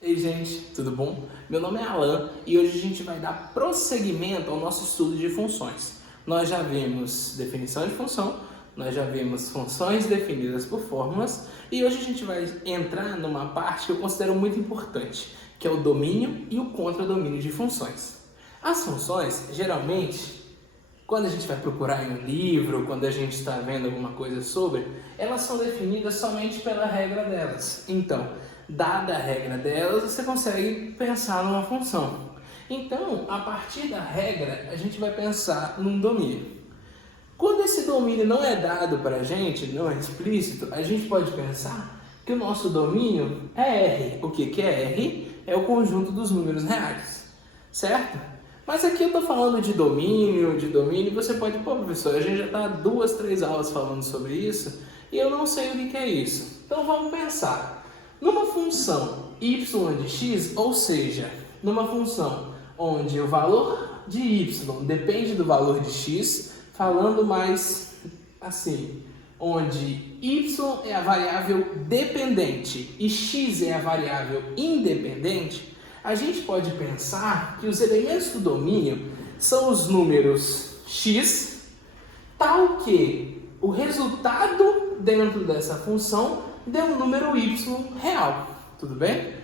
Ei gente, tudo bom? Meu nome é Alan e hoje a gente vai dar prosseguimento ao nosso estudo de funções. Nós já vimos definição de função, nós já vimos funções definidas por fórmulas e hoje a gente vai entrar numa parte que eu considero muito importante, que é o domínio e o contradomínio de funções. As funções, geralmente, quando a gente vai procurar em um livro, quando a gente está vendo alguma coisa sobre, elas são definidas somente pela regra delas. Então, dada a regra delas, você consegue pensar numa função. Então, a partir da regra, a gente vai pensar num domínio. Quando esse domínio não é dado para a gente, não é explícito, a gente pode pensar que o nosso domínio é R. O que é R? É o conjunto dos números reais, certo? Mas aqui eu estou falando de domínio, você pode, pô professor, a gente já está 2, 3 aulas falando sobre isso e eu não sei o que é isso. Então vamos pensar. Numa função y de x, ou seja, numa função onde o valor de y depende do valor de x, falando mais assim, onde y é a variável dependente e x é a variável independente, a gente pode pensar que os elementos do domínio são os números x, tal que o resultado dentro dessa função dê um número y real, tudo bem?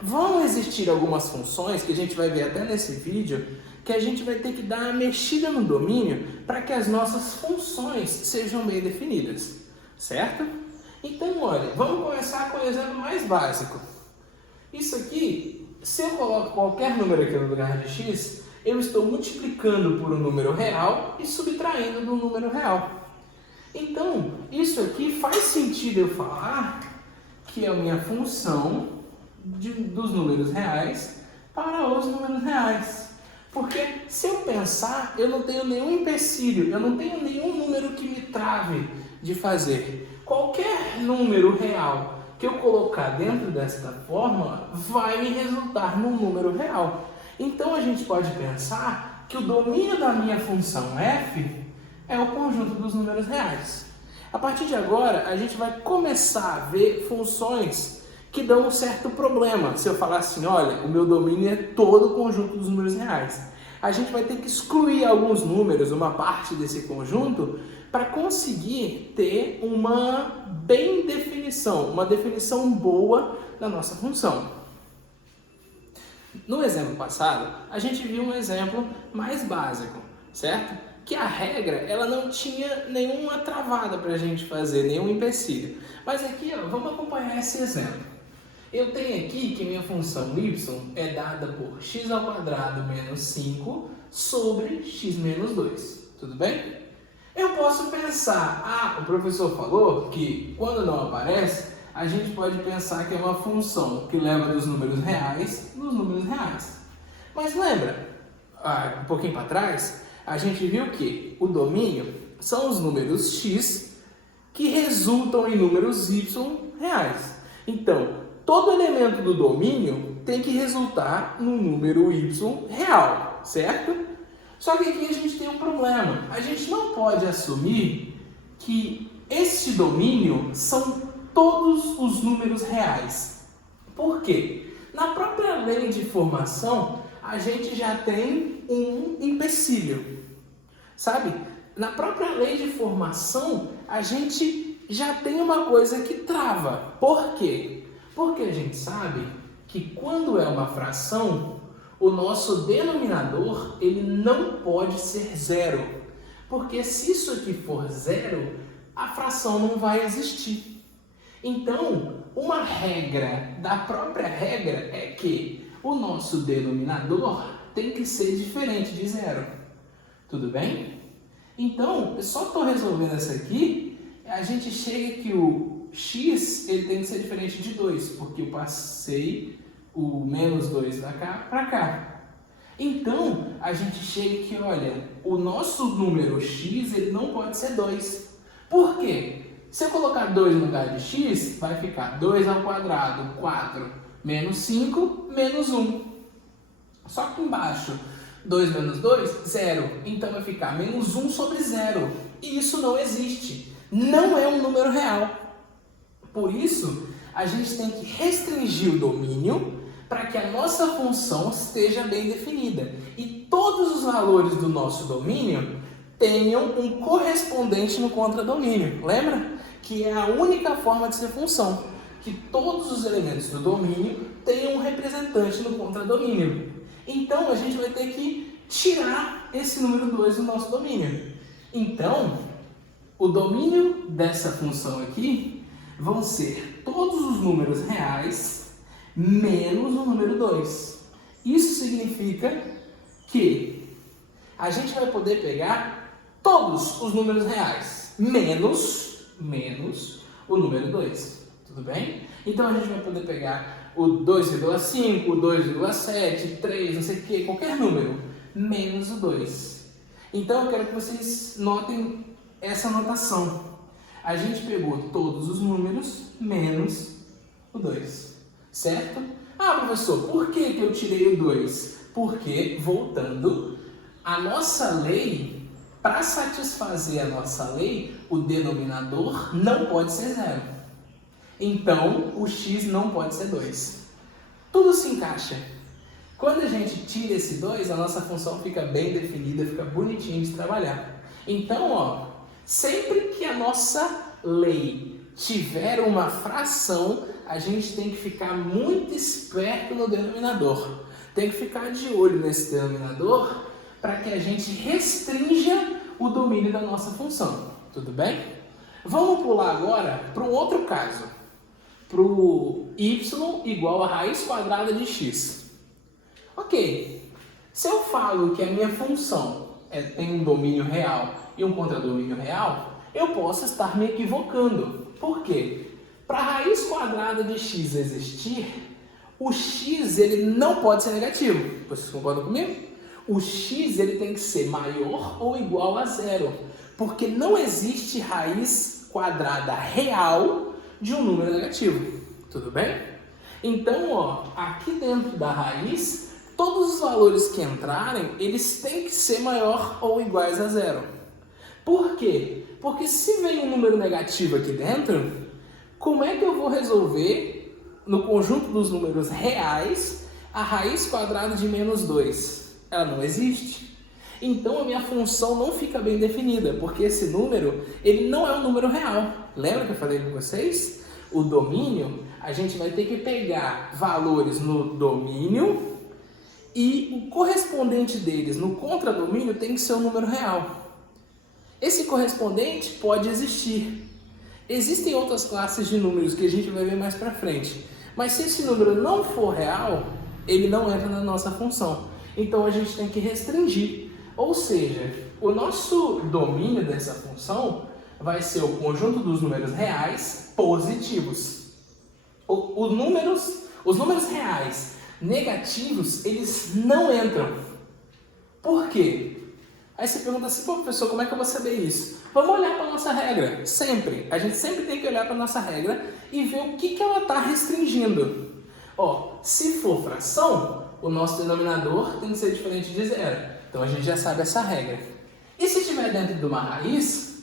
Vão existir algumas funções que a gente vai ver até nesse vídeo, que a gente vai ter que dar uma mexida no domínio para que as nossas funções sejam bem definidas, certo? Então, olha, vamos começar com o exemplo mais básico. Isso aqui, se eu coloco qualquer número aqui no lugar de x, eu estou multiplicando por um número real e subtraindo do número real. Então, isso aqui faz sentido eu falar que é a minha função dos números reais para os números reais. Porque se eu pensar, eu não tenho nenhum empecilho, eu não tenho nenhum número que me trave de fazer. Qualquer número real que eu colocar dentro desta fórmula vai me resultar num número real. Então a gente pode pensar que o domínio da minha função f é o conjunto dos números reais. A partir de agora, a gente vai começar a ver funções que dão um certo problema. Se eu falar assim, olha, o meu domínio é todo o conjunto dos números reais. A gente vai ter que excluir alguns números, uma parte desse conjunto, para conseguir ter uma uma definição boa da nossa função. No exemplo passado, a gente viu um exemplo mais básico, certo? Que a regra, ela não tinha nenhuma travada para a gente fazer, nenhum empecilho. Mas aqui, ó, vamos acompanhar esse exemplo. Eu tenho aqui que minha função y é dada por x² menos 5 sobre x menos 2. Tudo bem? Eu posso pensar, o professor falou que quando não aparece, a gente pode pensar que é uma função que leva dos números reais nos números reais. Mas lembra, um pouquinho para trás, a gente viu que o domínio são os números x que resultam em números y reais. Então, todo elemento do domínio tem que resultar no número y real, certo? Só que aqui a gente tem um problema. A gente não pode assumir que este domínio são todos os números reais. Por quê? Na própria lei de formação, a gente já tem um empecilho. Sabe? Na própria lei de formação, a gente já tem uma coisa que trava. Por quê? Porque a gente sabe que quando é uma fração, o nosso denominador ele não pode ser zero. Porque se isso aqui for zero, a fração não vai existir. Então, uma regra da própria regra é que o nosso denominador tem que ser diferente de zero. Tudo bem? Então, eu só estou resolvendo essa aqui, a gente chega que o x ele tem que ser diferente de 2, porque eu passei o menos 2 da cá para cá. Então, a gente chega que, olha, o nosso número x ele não pode ser 2. Por quê? Se eu colocar 2 no lugar de x, vai ficar 2² 4 menos 5 menos 1. Só que embaixo, 2 menos 2, 0. Então vai ficar menos 1 sobre 0. E isso não existe. Não é um número real. Por isso, a gente tem que restringir o domínio para que a nossa função esteja bem definida e todos os valores do nosso domínio tenham um correspondente no contradomínio. Lembra? Que é a única forma de ser função, que todos os elementos do domínio tenham um representante no contradomínio. Então, a gente vai ter que tirar esse número 2 do nosso domínio. Então, o domínio dessa função aqui vão ser todos os números reais menos o número 2. Isso significa que a gente vai poder pegar todos os números reais menos o número 2. Tudo bem? Então a gente vai poder pegar o 2,5, o 2,7, 3, não sei o que, qualquer número, menos o 2. Então eu quero que vocês notem essa notação. A gente pegou todos os números menos o 2, certo? Ah, professor, por que eu tirei o 2? Porque, voltando, a nossa lei, para satisfazer a nossa lei, o denominador não pode ser 0. Então, o x não pode ser 2. Tudo se encaixa. Quando a gente tira esse 2, a nossa função fica bem definida, fica bonitinho de trabalhar. Então, ó, sempre que a nossa lei tiver uma fração, a gente tem que ficar muito esperto no denominador. Tem que ficar de olho nesse denominador para que a gente restrinja o domínio da nossa função. Tudo bem? Vamos pular agora para um outro caso. Para o y igual a raiz quadrada de x. Ok, se eu falo que a minha função tem um domínio real e um contradomínio real, eu posso estar me equivocando. Por quê? Para a raiz quadrada de x existir, o x ele não pode ser negativo. Vocês concordam comigo? O x ele tem que ser maior ou igual a 0, porque não existe raiz quadrada real de um número negativo. Tudo bem? Então, ó, aqui dentro da raiz, todos os valores que entrarem, eles têm que ser maior ou iguais a 0. Por quê? Porque se vem um número negativo aqui dentro, como é que eu vou resolver, no conjunto dos números reais, a raiz quadrada de menos 2? Ela não existe. Então a minha função não fica bem definida, porque esse número, ele não é um número real. Lembra que eu falei com vocês? O domínio, a gente vai ter que pegar valores no domínio e o correspondente deles no contradomínio tem que ser um número real. Esse correspondente pode existir. Existem outras classes de números que a gente vai ver mais pra frente. Mas se esse número não for real, ele não entra na nossa função. Então a gente tem que restringir. Ou seja, o nosso domínio dessa função vai ser o conjunto dos números reais positivos. Os números reais negativos, eles não entram. Por quê? Aí você pergunta assim, pô, professor, como é que eu vou saber isso? Vamos olhar para a nossa regra, sempre. A gente sempre tem que olhar para a nossa regra e ver o que ela está restringindo. Ó, se for fração, o nosso denominador tem que ser diferente de 0. Então a gente já sabe essa regra. E se estiver dentro de uma raiz,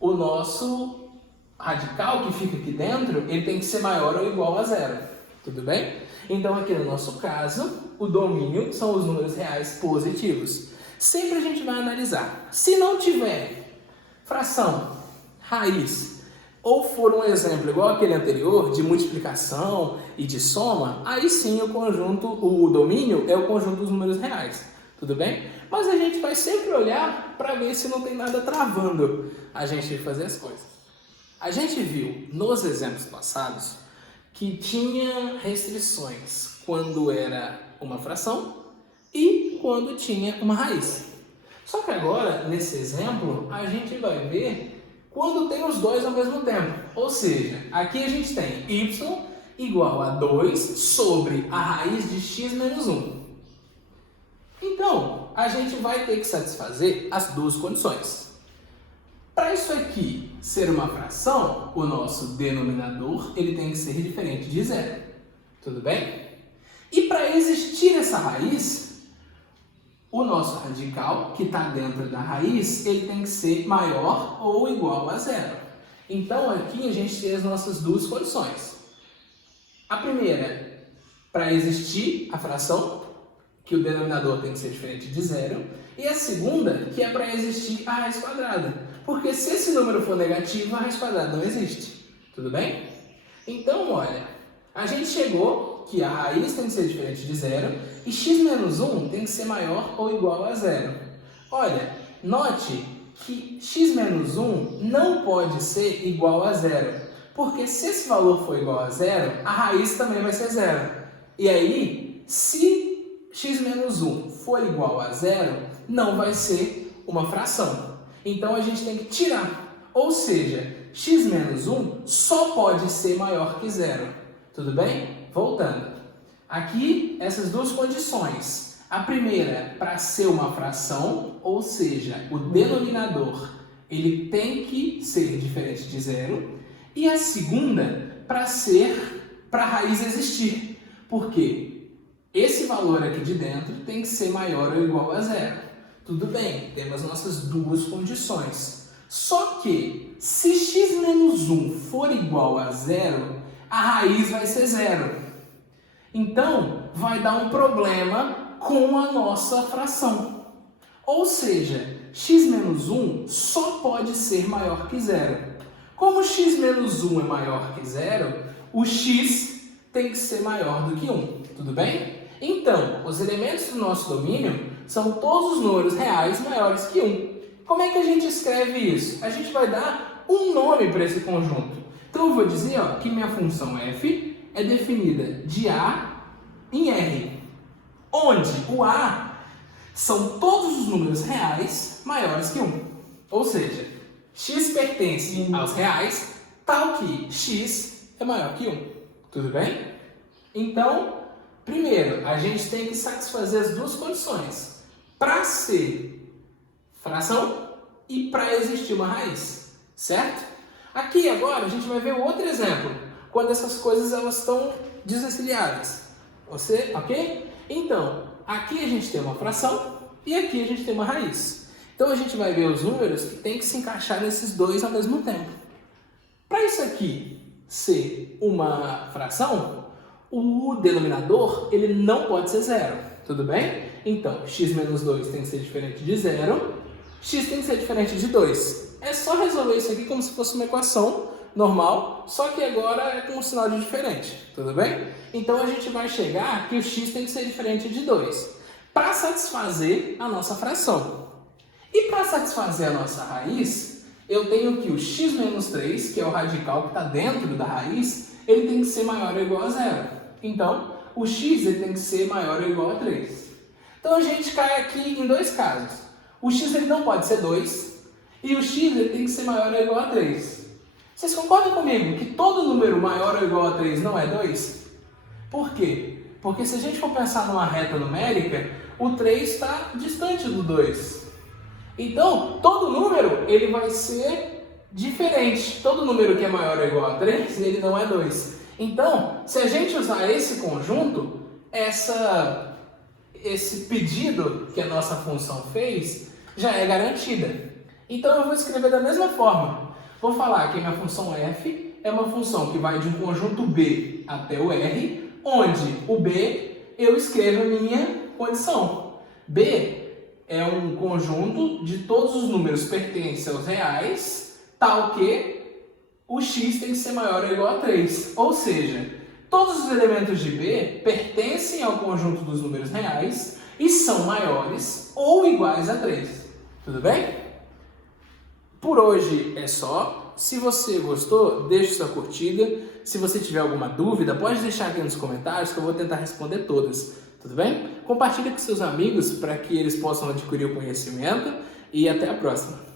o nosso radical que fica aqui dentro, ele tem que ser maior ou igual a 0. Tudo bem? Então aqui no nosso caso, o domínio são os números reais positivos. Sempre a gente vai analisar. Se não tiver fração, raiz, ou for um exemplo igual aquele anterior, de multiplicação e de soma, aí sim o domínio é o conjunto dos números reais. Tudo bem? Mas a gente vai sempre olhar para ver se não tem nada travando a gente fazer as coisas. A gente viu nos exemplos passados que tinha restrições quando era uma fração e quando tinha uma raiz. Só que agora, nesse exemplo, a gente vai ver quando tem os dois ao mesmo tempo. Ou seja, aqui a gente tem y igual a 2 sobre a raiz de x menos 1. Então, a gente vai ter que satisfazer as duas condições. Para isso aqui ser uma fração, o nosso denominador ele tem que ser diferente de 0. Tudo bem? E para existir essa raiz, o nosso radical, que está dentro da raiz, ele tem que ser maior ou igual a 0. Então aqui a gente tem as nossas duas condições. A primeira, para existir a fração, que o denominador tem que ser diferente de zero, e a segunda, que é para existir a raiz quadrada. Porque se esse número for negativo, a raiz quadrada não existe. Tudo bem? Então, olha, a gente chegou que a raiz tem que ser diferente de zero e x menos 1 tem que ser maior ou igual a zero. Olha, note que x menos 1 não pode ser igual a zero, porque se esse valor for igual a zero, a raiz também vai ser zero. E aí, se x menos 1 for igual a zero, não vai ser uma fração. Então a gente tem que tirar, ou seja, x menos 1 só pode ser maior que zero. Tudo bem? Voltando. Aqui, essas duas condições. A primeira, para ser uma fração, ou seja, o denominador ele tem que ser diferente de zero. E a segunda, para a raiz existir. Por quê? Esse valor aqui de dentro tem que ser maior ou igual a zero. Tudo bem, temos nossas duas condições. Só que, se x menos 1 for igual a zero, a raiz vai ser zero. Então, vai dar um problema com a nossa fração. Ou seja, x menos 1 só pode ser maior que zero. Como x menos 1 é maior que zero, o x tem que ser maior do que 1. Tudo bem? Então, os elementos do nosso domínio são todos os números reais maiores que 1. Como é que a gente escreve isso? A gente vai dar um nome para esse conjunto. Então eu vou dizer que minha função f é definida de A em R, onde o A são todos os números reais maiores que 1. Ou seja, x pertence aos reais, tal que x é maior que 1. Tudo bem? Então, primeiro, a gente tem que satisfazer as duas condições. Para ser fração e para existir uma raiz, certo? Aqui agora a gente vai ver outro exemplo, quando essas coisas elas estão desauxiliadas. Você, ok? Então, aqui a gente tem uma fração e aqui a gente tem uma raiz. Então a gente vai ver os números que tem que se encaixar nesses dois ao mesmo tempo. Para isso aqui ser uma fração, o denominador ele não pode ser zero. Tudo bem? Então, x menos 2 tem que ser diferente de zero, x tem que ser diferente de 2. É só resolver isso aqui como se fosse uma equação normal, só que agora é com um sinal de diferente. Tudo bem? Então, a gente vai chegar que o x tem que ser diferente de 2 para satisfazer a nossa fração. E para satisfazer a nossa raiz, eu tenho que o x menos 3, que é o radical que está dentro da raiz, ele tem que ser maior ou igual a zero. Então, o x ele tem que ser maior ou igual a 3. Então a gente cai aqui em dois casos. O x ele não pode ser 2 e o x ele tem que ser maior ou igual a 3. Vocês concordam comigo que todo número maior ou igual a 3 não é 2? Por quê? Porque se a gente for pensar numa reta numérica, o 3 está distante do 2. Então, todo número ele vai ser diferente. Todo número que é maior ou igual a 3, ele não é 2. Então, se a gente usar esse conjunto, esse pedido que a nossa função fez já é garantida. Então, eu vou escrever da mesma forma. Vou falar que a minha função f é uma função que vai de um conjunto B até o R, onde o B eu escrevo a minha condição. B é um conjunto de todos os números pertencentes aos reais, tal que o x tem que ser maior ou igual a 3. Ou seja, todos os elementos de B pertencem ao conjunto dos números reais e são maiores ou iguais a 3. Tudo bem? Por hoje é só. Se você gostou, deixe sua curtida. Se você tiver alguma dúvida, pode deixar aqui nos comentários que eu vou tentar responder todas. Tudo bem? Compartilhe com seus amigos para que eles possam adquirir o conhecimento e até a próxima.